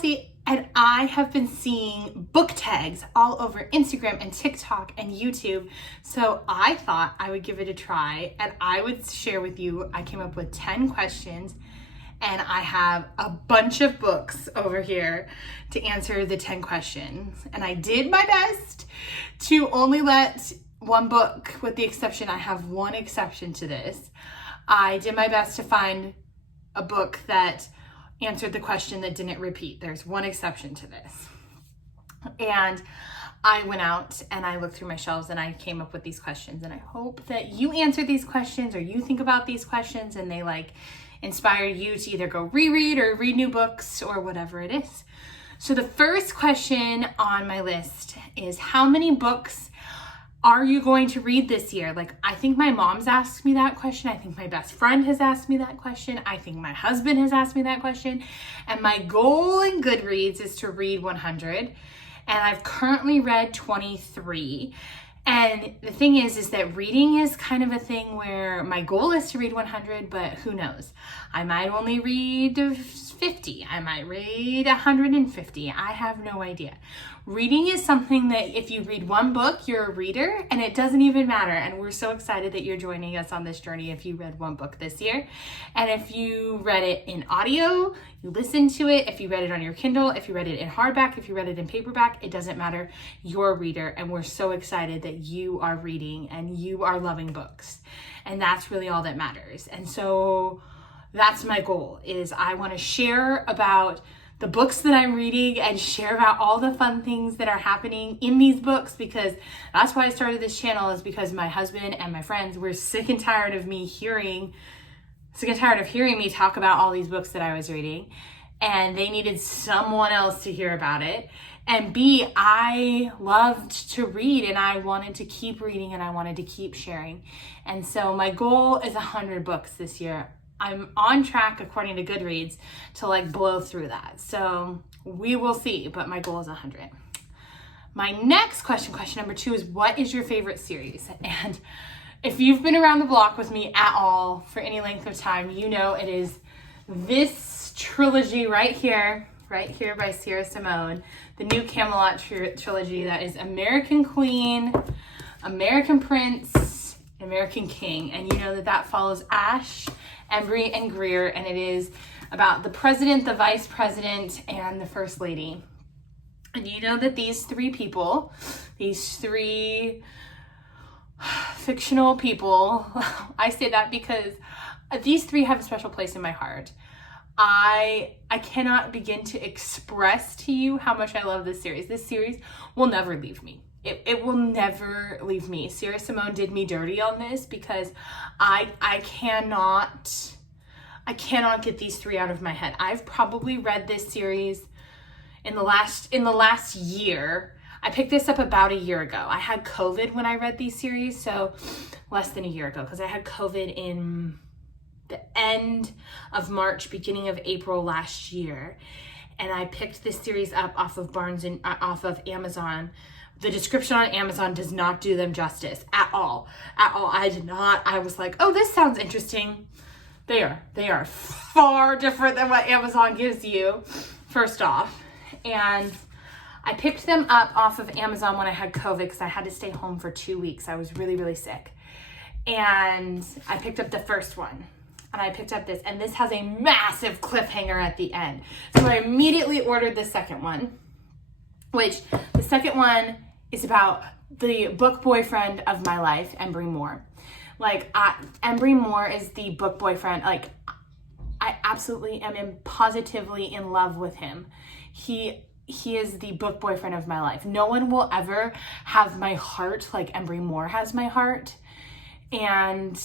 Chelsea, and I have been seeing book tags all over Instagram and TikTok and YouTube. So I thought I would give it a try and I would share with you. I came up with 10 questions and I have a bunch of books over here to answer the 10 questions. And I did my best to only let one book, with the exception, I have one exception to this. I did my best to find a book that answered the question that didn't repeat. There's one exception to this. And I went out and I looked through my shelves and I came up with these questions. And I hope that you answer these questions or you think about these questions and they inspire you to either go reread or read new books or whatever it is. So the first question on my list is, how many books are you going to read this year? I think my mom's asked me that question. I think my best friend has asked me that question. I think my husband has asked me that question. And my goal in Goodreads is to read 100. And I've currently read 23. And the thing is that reading is kind of a thing where my goal is to read 100, but who knows? I might only read 50. I might read 150. I have no idea. Reading is something that if you read one book, you're a reader, and it doesn't even matter. And we're so excited that you're joining us on this journey if you read one book this year. And if you read it in audio, you listened to it, if you read it on your Kindle, if you read it in hardback, if you read it in paperback, it doesn't matter. You're a reader, and we're so excited that you are reading and you are loving books. And that's really all that matters. And so that's my goal, is I want to share about the books that I'm reading and share about all the fun things that are happening in these books, because that's why I started this channel, is because my husband and my friends were sick and tired of hearing me talk about all these books that I was reading, and they needed someone else to hear about it. And B, I loved to read and I wanted to keep reading and I wanted to keep sharing. And so my goal is 100 books this year. I'm on track, according to Goodreads, to blow through that. So we will see, but my goal is 100. My next question number 2, is what is your favorite series? And if you've been around the block with me at all for any length of time, you know it is this trilogy right here by Sierra Simone, the new Camelot trilogy that is American Queen, American Prince, American King. And you know that follows Ash, Embry, and Greer, and it is about the president, the vice president, and the first lady. And you know that these three people, these three fictional people, I say that because these three have a special place in my heart. I cannot begin to express to you how much I love this series. This series will never leave me. It will never leave me. Sierra Simone did me dirty on this because I cannot get these three out of my head. I've probably read this series in the last year. I picked this up about a year ago. I had COVID when I read these series, so less than a year ago, because I had COVID in the end of March, beginning of April last year. And I picked this series up off of off of Amazon. The description on Amazon does not do them justice at all. I did not. I was like, oh, this sounds interesting. They are far different than what Amazon gives you, first off. And I picked them up off of Amazon when I had COVID because I had to stay home for 2 weeks. I was really, really sick. And I picked up the first one. And I picked up this. And this has a massive cliffhanger at the end. So I immediately ordered the second one, which the second one is about the book boyfriend of my life, Embry Moore. Embry Moore is the book boyfriend. I absolutely am positively in love with him. He is the book boyfriend of my life. No one will ever have my heart like Embry Moore has my heart. And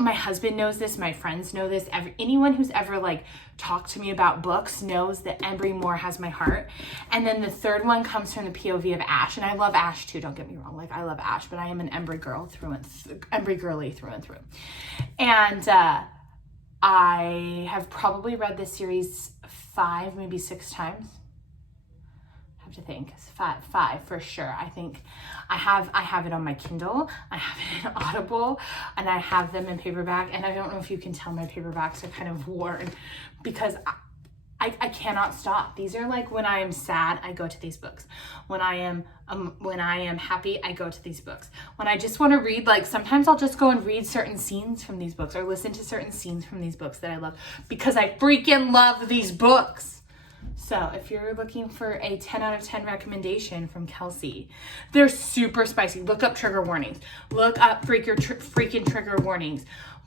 my husband knows this, my friends know this, anyone who's ever talked to me about books knows that Embry Moore has my heart. And then the third one comes from the POV of Ash, and I love Ash too, don't get me wrong, I love Ash, but I am an Embry girl Embry girly through and through. And I have probably read this series 5, maybe 6 times. I have to think, 5 for sure. I think I have it on my Kindle, I have it in Audible, and I have them in paperback. And I don't know if you can tell my paperbacks are kind of worn because I cannot stop. These are like when I am sad, I go to these books. When I am happy, I go to these books. When I just want to read, like sometimes I'll just go and read certain scenes from these books or listen to certain scenes from these books that I love because I freaking love these books. So if you're looking for a 10 out of 10 recommendation from Kelsey, they're super spicy. Look up trigger warnings. Look up freaking trigger warnings.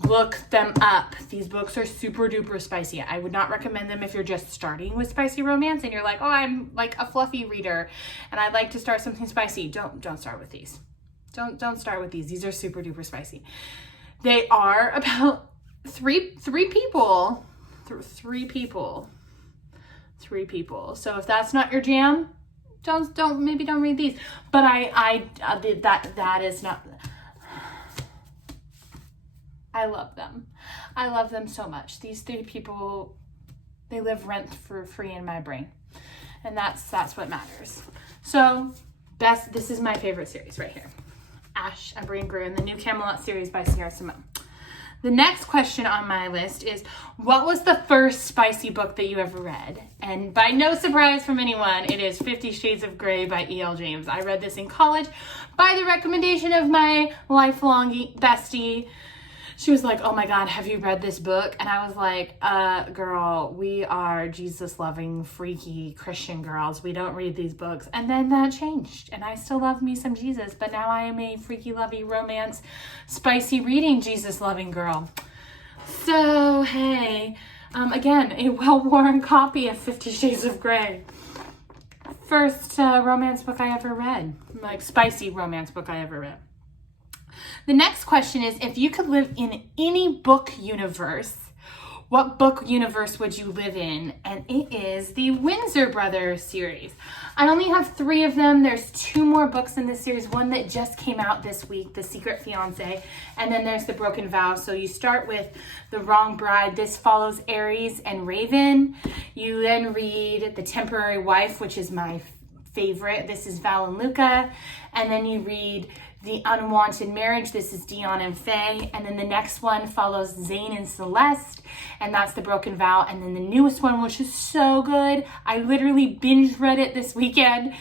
Look them up. These books are super duper spicy. I would not recommend them if you're just starting with spicy romance and you're like, oh, I'm like a fluffy reader and I'd like to start something spicy. Don't start with these. Don't start with these. These are super duper spicy. They are about three people. So if that's not your jam, don't read these. But that is not. I love them. I love them so much. These 3 people, they live rent free in my brain. And that's what matters. So, this is my favorite series right here. Ash, Ember and Grew, and the New Camelot series by Sierra Simone. The next question on my list is, what was the first spicy book that you ever read? And by no surprise from anyone, it is 50 Shades of Grey by E.L. James. I read this in college by the recommendation of my lifelong bestie. She was like, oh my God, have you read this book? And I was like, girl, we are Jesus-loving, freaky Christian girls. We don't read these books. And then that changed. And I still love me some Jesus. But now I am a freaky, lovey, romance, spicy reading Jesus-loving girl. So, hey, again, a well-worn copy of 50 Shades of Grey. First romance book I ever read. Like, spicy romance book I ever read. The next question is, if you could live in any book universe, what book universe would you live in? And it is the Windsor Brothers series. I only have 3 of them. There's 2 more books in this series. One that just came out this week, The Secret Fiancé, and then there's The Broken Vow. So you start with The Wrong Bride. This follows Aries and Raven. You then read The Temporary Wife, which is my favorite. This is Val and Luca. And then you read The Unwanted Marriage. This is Dion and Faye. And then the next one follows Zane and Celeste, and that's The Broken Vow. And then the newest one, which is so good, I literally binge read it this weekend,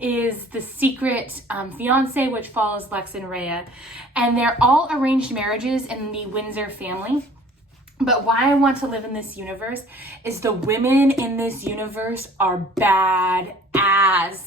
is The Secret Fiancé, which follows Lex and Rhea. And they're all arranged marriages in the Windsor family. But why I want to live in this universe is the women in this universe are badass.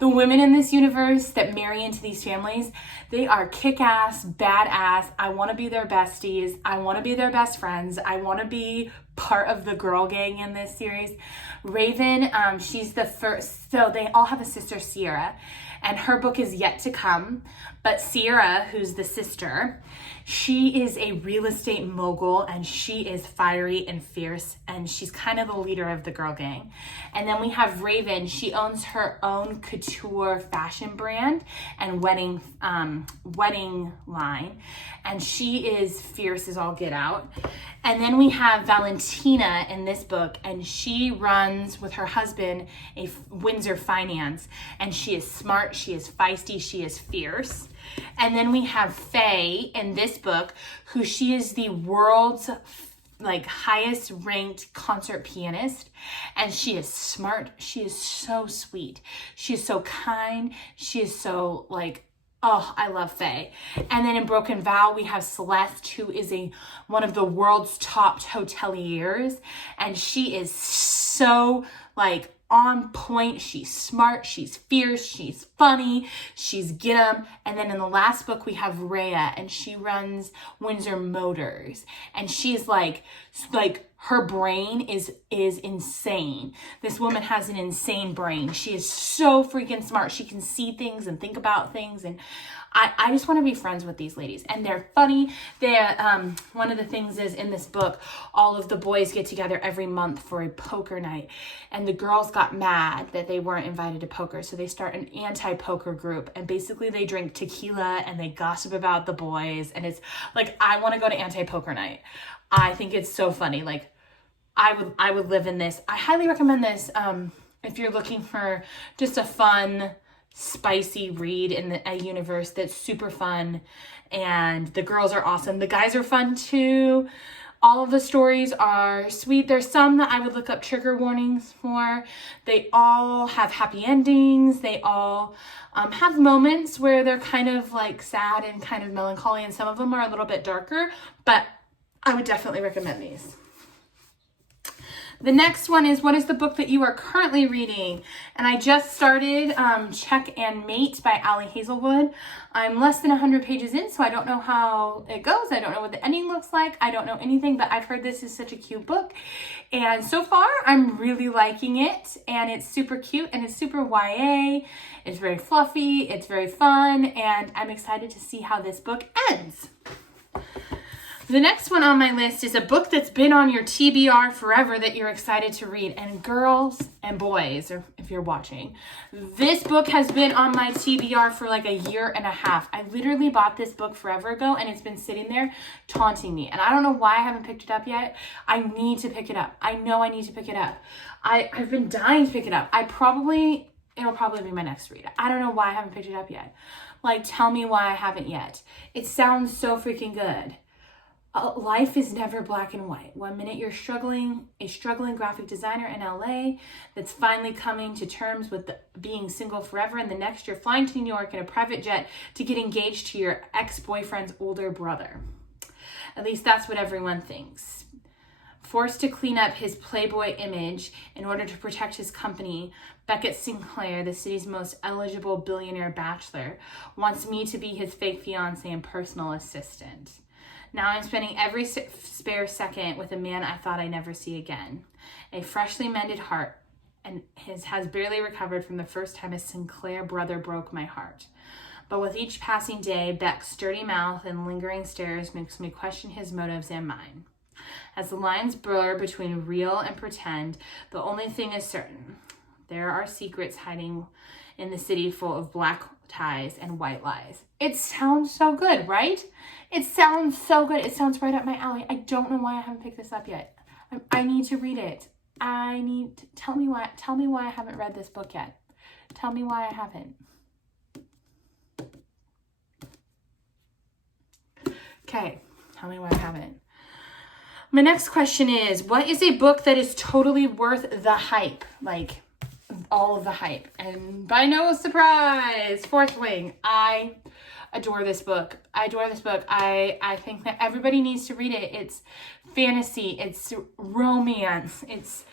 The women in this universe that marry into these families, they are kick-ass, badass. I want to be their besties. I want to be their best friends. I want to be part of the girl gang in this series. Raven, she's the first. So they all have a sister, Sierra, and her book is yet to come. But Sierra, who's the sister, she is a real estate mogul, and she is fiery and fierce, and she's kind of the leader of the girl gang. And then we have Raven. She owns her own couture fashion brand and wedding line, and she is fierce as all get out. And then we have Valentina in this book, and she runs with her husband a Windsor Finance, and she is smart, she is feisty, she is fierce. And then we have Faye in this book, who she is the world's highest ranked concert pianist, and she is smart, she is so sweet, she is so kind, she is so oh, I love Faye. And then in Broken Vow, we have Celeste, who is one of the world's top hoteliers, and she is so on point. She's smart, she's fierce, she's funny, she's get 'em. And then in the last book, we have Rhea, and she runs Windsor Motors, and she's her brain is insane. This woman has an insane brain. She is so freaking smart. She can see things and think about things, and I just want to be friends with these ladies. And they're funny. One of the things is in this book, all of the boys get together every month for a poker night, and the girls got mad that they weren't invited to poker, so they start an anti-poker group, and basically they drink tequila and they gossip about the boys, and it's I want to go to anti-poker night. I think it's so funny. I would live in this. I highly recommend this if you're looking for just a fun, spicy read in a universe that's super fun, and the girls are awesome. The guys are fun too. All of the stories are sweet. There's some that I would look up trigger warnings for. They all have happy endings. They all have moments where they're kind of like sad and kind of melancholy, and some of them are a little bit darker, but I would definitely recommend these. The next one is, what is the book that you are currently reading? And I just started Check and Mate by Ali Hazelwood. I'm less than 100 pages in, so I don't know how it goes. I don't know what the ending looks like. I don't know anything, but I've heard this is such a cute book. And so far, I'm really liking it. And it's super cute and it's super YA. It's very fluffy. It's very fun. And I'm excited to see how this book ends. The next one on my list is a book that's been on your TBR forever that you're excited to read. And girls and boys, or if you're watching, this book has been on my TBR for like a year and a half. I literally bought this book forever ago and it's been sitting there taunting me. And I don't know why I haven't picked it up yet. I need to pick it up. I know I need to pick it up. I've been dying to pick it up. It'll probably be my next read. I don't know why I haven't picked it up yet. Like, tell me why I haven't yet. It sounds so freaking good. Life is never black and white. One minute you're a struggling graphic designer in LA that's finally coming to terms with being single forever, and the next you're flying to New York in a private jet to get engaged to your ex-boyfriend's older brother. At least that's what everyone thinks. Forced to clean up his Playboy image in order to protect his company, Beckett Sinclair, the city's most eligible billionaire bachelor, wants me to be his fake fiance and personal assistant. Now I'm spending every spare second with a man I thought I'd never see again. A freshly mended heart, and his has barely recovered from the first time his Sinclair brother broke my heart. But with each passing day, Beck's sturdy mouth and lingering stares makes me question his motives and mine. As the lines blur between real and pretend, the only thing is certain. There are secrets hiding in the city full of black ties and white lies. It sounds so good, right? It sounds so good. It sounds right up my alley. I don't know why I haven't picked this up yet. I need to read it. Tell me why I haven't read this book yet. Tell me why I haven't. Okay, tell me why I haven't. My next question is, what is a book that is totally worth the hype? Like, all of the hype. And by no surprise, Fourth Wing. I adore this book. I think that everybody needs to read it. It's fantasy. It's romance. It's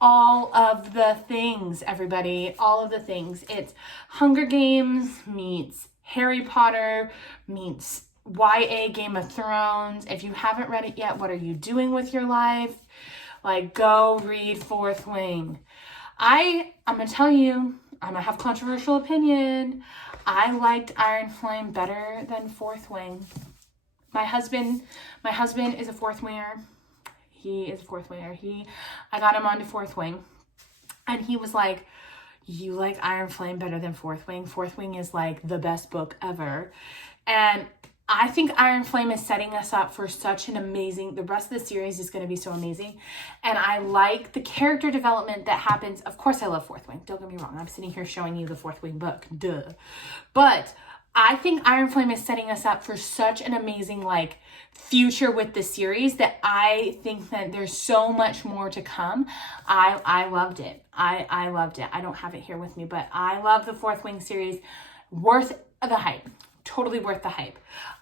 all of the things, everybody. All of the things. It's Hunger Games meets Harry Potter meets YA Game of Thrones. If you haven't read it yet, what are you doing with your life? Like, go read Fourth Wing. I'm going to tell you, I'm going to have controversial opinion. I liked Iron Flame better than Fourth Wing. My husband is a Fourth Winger. He is a Fourth Winger. I got him onto Fourth Wing. And he was like, you like Iron Flame better than Fourth Wing? Fourth Wing is like the best book ever. And I think Iron Flame is setting us up for such an amazing, the rest of the series is going to be so amazing. And I like the character development that happens. Of course, I love Fourth Wing. Don't get me wrong. I'm sitting here showing you the Fourth Wing book. Duh. But I think Iron Flame is setting us up for such an amazing, like, future with the series that I think that there's so much more to come. I loved it. I loved it. I don't have it here with me, but I love the Fourth Wing series. Worth the hype. Totally worth the hype.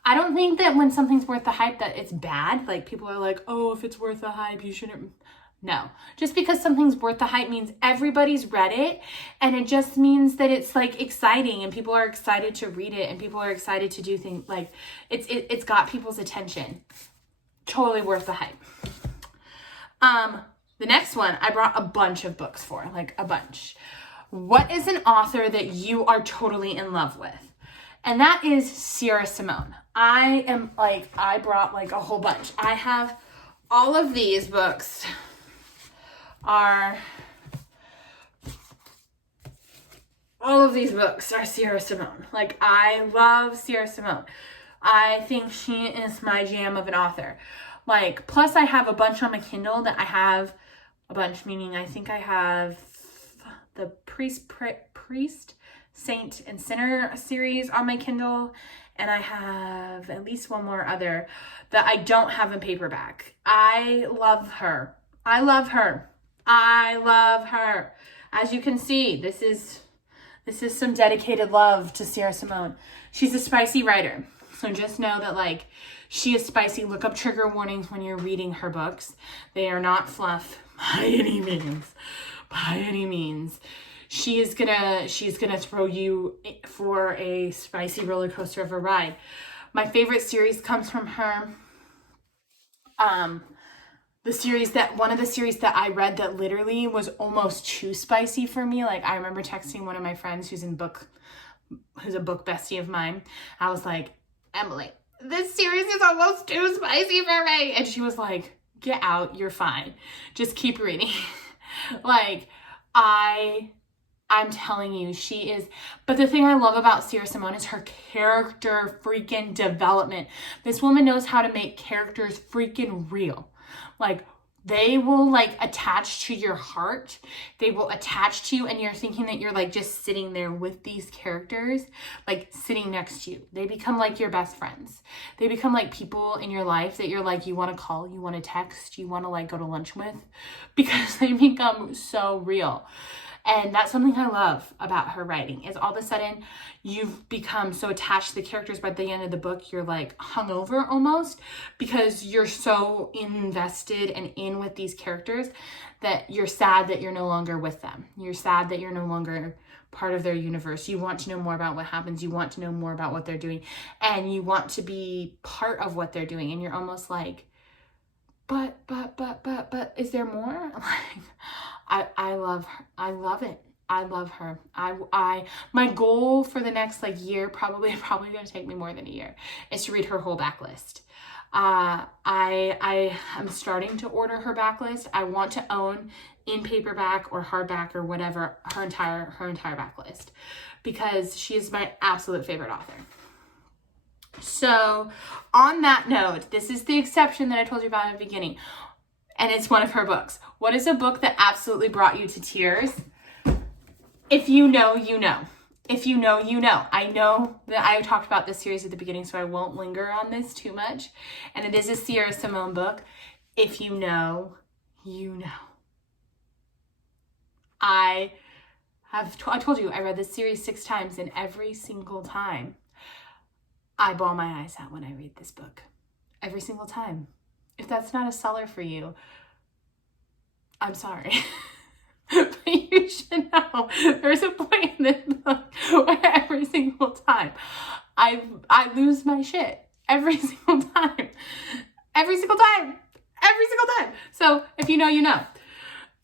I don't think that when something's worth the hype that it's bad. Like, people are like, oh, if it's worth the hype, you shouldn't. No. Just because something's worth the hype means everybody's read it, and it just means that it's like exciting and people are excited to read it and people are excited to do things. Like, it's got people's attention. Totally worth the hype. The next one I brought a bunch of books for, like a bunch. What is an author that you are totally in love with? And that is Sierra Simone. I brought like a whole bunch. I have all of these books are Sierra Simone. Like, I love Sierra Simone. I think she is my jam of an author. Like, plus I have a bunch on my Kindle that I have a bunch, meaning I think I have the Priest, Saint, and Sinner series on my Kindle. and I have at least one more other that I don't have in paperback. I love her. I love her. I love her. As you can see, this is some dedicated love to Sierra Simone. She's a spicy writer. So just know that, like, she is spicy. Look up trigger warnings when you're reading her books. They are not fluff by any means. By any means. She's gonna throw you for a spicy roller coaster of a ride. My favorite series comes from her. One of the series that I read that literally was almost too spicy for me. Like, I remember texting one of my friends who's a book bestie of mine. I was like, Emily, this series is almost too spicy for me. And she was like, get out, you're fine. Just keep reading. Like, I'm telling you, she is. But the thing I love about Sierra Simone is her character freaking development. This woman knows how to make characters freaking real. Like, they will, like, attach to your heart. They will attach to you, and you're thinking that you're, like, just sitting there with these characters, like, sitting next to you. They become, like, your best friends. They become, like, people in your life that you're, like, you want to call, you want to text, you want to, like, go to lunch with, because they become so real. And that's something I love about her writing, is all of a sudden you've become so attached to the characters, by the end of the book, you're like hungover almost, because you're so invested and in with these characters that you're sad that you're no longer with them. You're sad that you're no longer part of their universe. You want to know more about what happens. You want to know more about what they're doing, and you want to be part of what they're doing. And you're almost like, but, is there more? Like, I love her. I love it. I love her. My goal for the next year, probably going to take me more than a year, is to read her whole backlist. I am starting to order her backlist. I want to own in paperback or hardback or whatever her entire backlist, because she is my absolute favorite author. So on that note, this is the exception that I told you about at the beginning, and it's one of her books. What is a book that absolutely brought you to tears? If you know, you know. If you know, you know. I know that I talked about this series at the beginning, so I won't linger on this too much. And it is a Sierra Simone book. If you know, you know. I told you I read this series 6 times, and every single time I bawl my eyes out when I read this book. Every single time. If that's not a seller for you, I'm sorry. But you should know there's a point in this book where every single time I lose my shit. Every single time. Every single time. Every single time. So if you know, you know.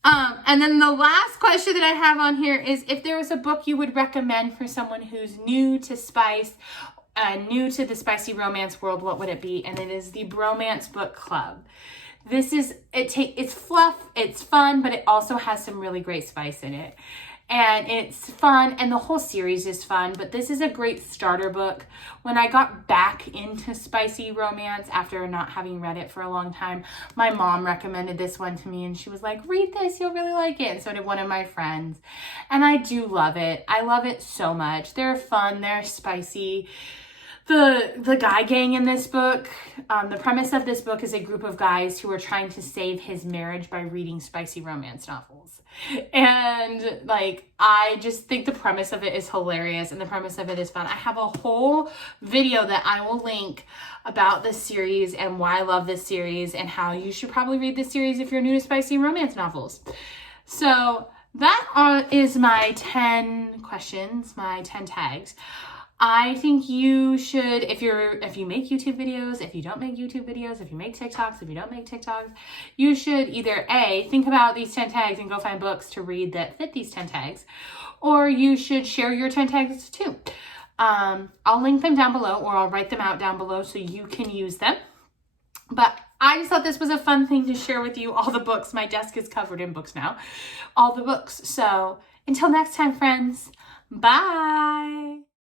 And then the last question that I have on here is, if there was a book you would recommend for someone who's new to spice, new to the spicy romance world, what would it be? And it is the Bromance Book Club. This is, it's fluff, it's fun, but it also has some really great spice in it. And it's fun, and the whole series is fun, but this is a great starter book. When I got back into spicy romance after not having read it for a long time, my mom recommended this one to me, and she was like, read this, you'll really like it. And so did one of my friends. And I do love it. I love it so much. They're fun, they're spicy. The guy gang in this book, the premise of this book is a group of guys who are trying to save his marriage by reading spicy romance novels. And I just think the premise of it is hilarious, and the premise of it is fun. I have a whole video that I will link about this series and why I love this series and how you should probably read this series if you're new to spicy romance novels. So that is my 10 questions, my 10 tags. I think you should, if you make YouTube videos, if you don't make YouTube videos, if you make TikToks, if you don't make TikToks, you should either A, think about these 10 tags and go find books to read that fit these 10 tags, or you should share your 10 tags too. I'll link them down below, or I'll write them out down below so you can use them. But I just thought this was a fun thing to share with you. All the books, my desk is covered in books now, all the books. So until next time, friends, bye.